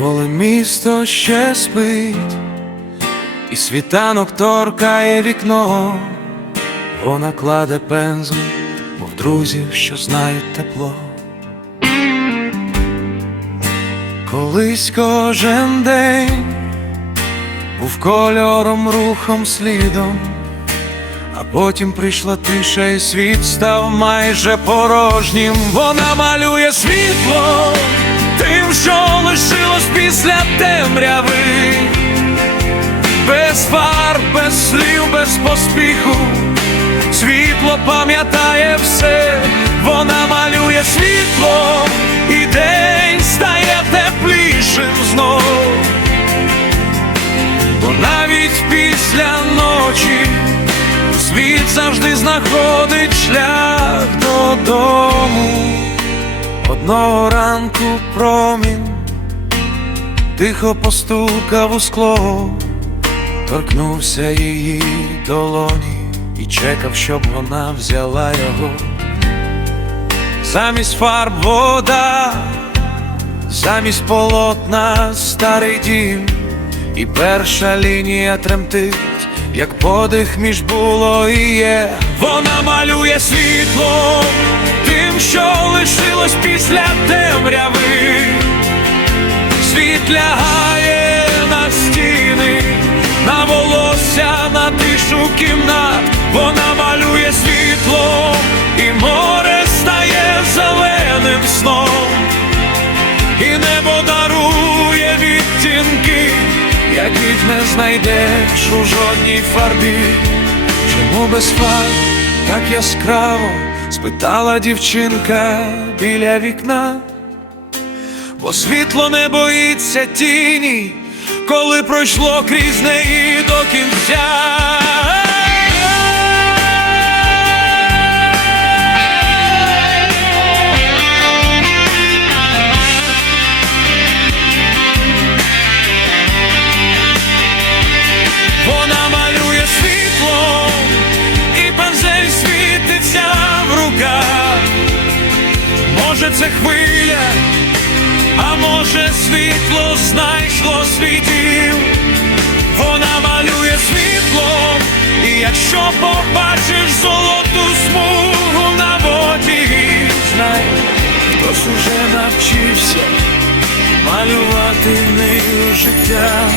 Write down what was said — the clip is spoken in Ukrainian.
Коли місто ще спить, і світанок торкає вікно, вона кладе пензлик, мов друзів, що знають тепло. Колись кожен день був кольором, рухом, слідом, а потім прийшла тиша, і світ став майже порожнім. Вона малює світло тим, темряви, без фарб, без слів, без поспіху. Світло пам'ятає все, вона малює світло, і день стає теплішим знов. Бо навіть після ночі світ завжди знаходить шлях додому. Одного ранку промінь тихо постукав у скло, торкнувся її долоні і чекав, щоб вона взяла його. Замість фарб вода, замість полотна старий дім, і перша лінія тремтить, як подих між було і є. Вона малює світло тим, що лишилось після темряви. Лягає на стіни, на волосся, на тишу кімнат. Вона малює світло, і море стає зеленим сном, і небо дарує відтінки, яких не знайдеш у жодній фарбі. Чому без фарб так яскраво? спитала дівчинка біля вікна. Бо світло не боїться тіні, коли пройшло крізь неї до кінця. Це хвиля, а може світло знайшло світів, вона малює світло, і якщо побачиш золоту смугу на воді, знай, хтось уже навчився малювати нею життя.